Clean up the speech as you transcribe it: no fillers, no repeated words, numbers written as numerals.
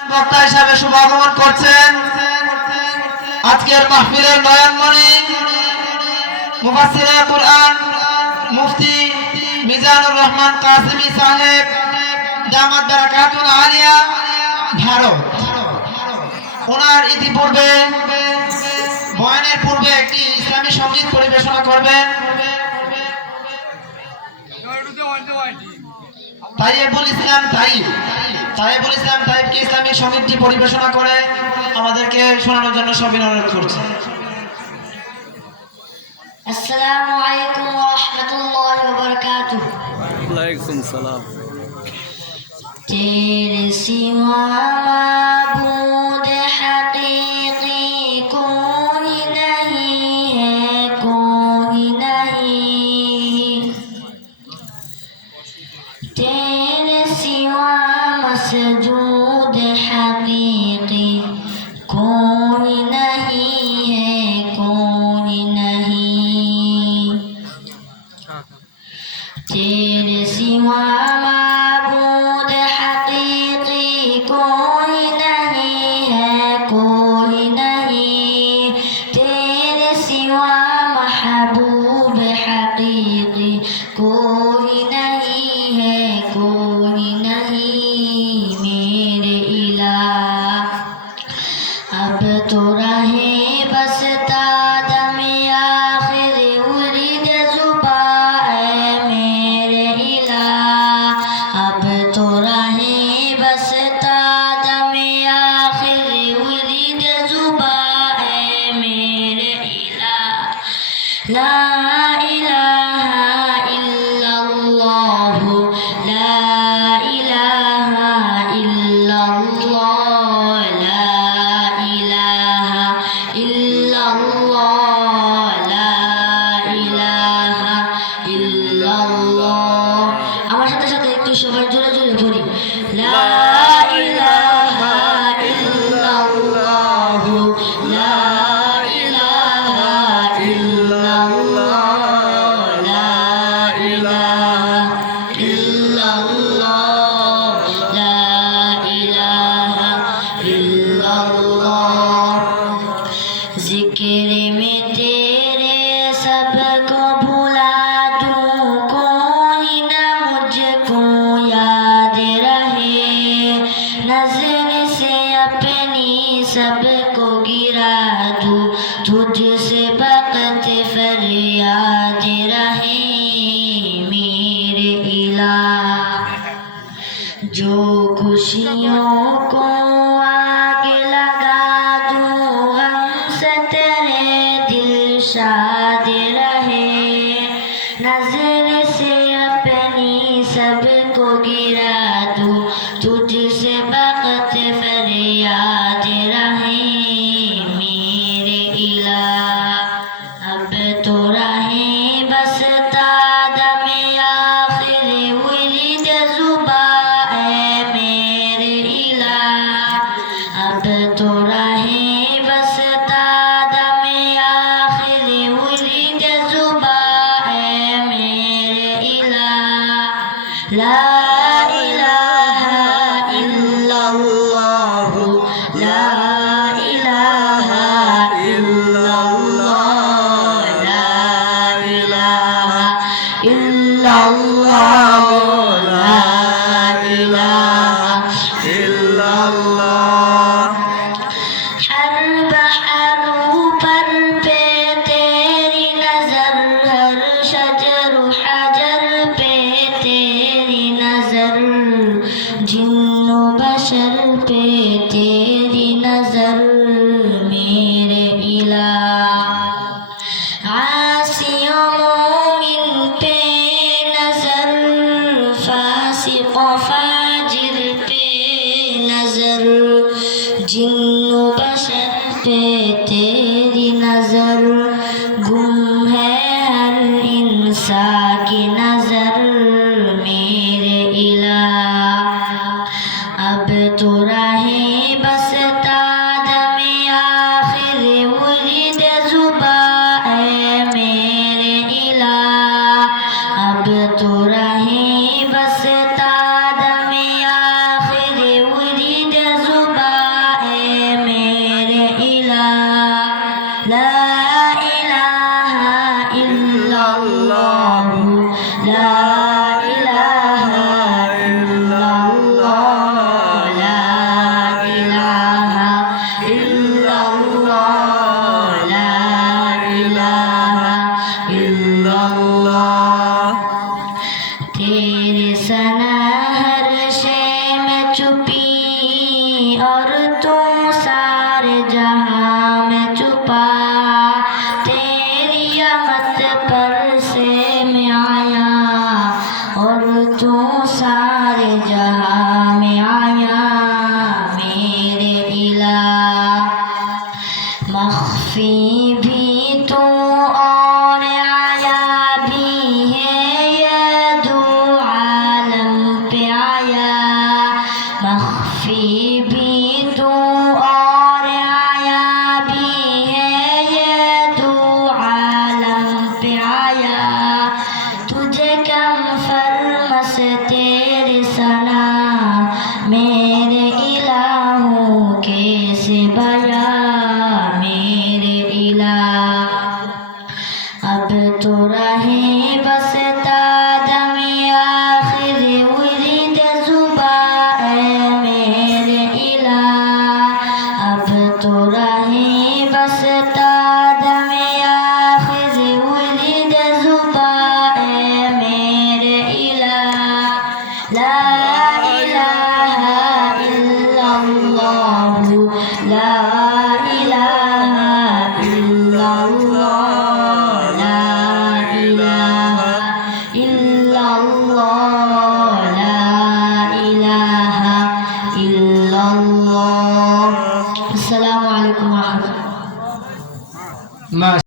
বক্তা হিসাবে শুভ আগমন করছেন আজকের মাহফিলের নয়নমণি মুফাসসিরে কুরআন মুফতি মিজানুর রহমান কাসিমি সাহেব দামাত বারাকাতুল আলিয়া ভারত। ওনার ইতিপূর্বে বয়ানের পূর্বে একটি ইসলামী সঙ্গীত পরিবেশনা করবেন তাইয়েবুল ইসলাম তাইবকে ইসলামী সঙ্গীতটি পরিবেশনা করে আমাদেরকে শোনানোর জন্য সবিনয় অনুরোধ করছি। अस्सलामु अलैकुम व रहमतुल्लाहि व बरकातुहू। वालेकुम सलाम। तेरे सिवा माबूद हकीकी कोई नहीं है, कोई नहीं। तेरे सिवा मसजूद हकीकी कोई नहीं है, कोई नहीं। तेरे सिवा माबूद हकीकी कोई नहीं है, कोई नहीं। तेरे सिवा महबूब हकीकी कोई नहीं है, कोई नहीं। मेरे इलाह अब तो रहे बसता दम आखिर उरिद जुबा है, मेरे इलाह अब तो रहे बसता दम आखिर उरिद जुबा है, मेरे इलाह। ला इलाहा इल्लल्लाह, ला इलाहा इल्लल्लाह, ला इलाहा इल्लल्लाह, ला इलाहा इल्लल्लाह। আমার সাথে সাথে একটু সবাই জোরে জোরে বলি, লা ইলাহা ইল্লাল্লাহ, লা ইলাহা ইল্লাল্লাহ, লা ইলাহা ইল্লাল্লাহ, লা ইলাহা इल्लल्लाह। जिक्र में तेरे सबको भुला दूं, कोई ना मुझको याद रहे। नजर से अपनी सबको गिरा दूं, तुझसे वक्त फरियाद रहे, मेरे इलाह। जो खुशियों को आग लगा दूं, गम से तेरे दिल शाद रहे। नजर से अपनी सबको गिरा दूं, तुझसे वक्त फरियाद रहे, मेरे इलाह। अब तो रहे बसता दम आखिर उरिद जुबा है, मेरे इलाह। अब तो रहे बसता दम आखिर उरिद जुबा है, मेरे इलाह। ला इलाहा इल्लल्लाह, ला इलाहा इल्लल्लाह, ला इलाहा इल्लल्लाह, ला इलाहा इल्लल्लाह। हर बहारू पर पे तेरी नजर, हर शजर हजर पे तेरी नजर, जिन्नो बशर पे तेरी नजर, मेरे इलाह। आसियों मोमिन पे नजर, फासिक फाजिर पे नजर, जिन्नो बशर पे तेरी नजर, गुम है हर इंसान की नजर, मेरे इलाह। अब तो रहे बसता दम आखिर उरिद जुबा है, मेरे इलाह। अब तो रहे बसता दम आखिर उरिद जुबा भी तू और आया भी है ये तू आलम पे आया तुझे कम फरमस तेरे सना मेरे इलाहो कैसे बया मेरे इलाह अब तो रहे बस तादमी आखिर उरीद जुबा है मेरे इलाह अब तो रहे बस तादमी आखिर उरीद जुबा है मेरे इलाह ला इलाहा इल्लल्लाह ला इलाहा इल्लल्लाह Assalamualaikum warahmatullahi wabarakatuh.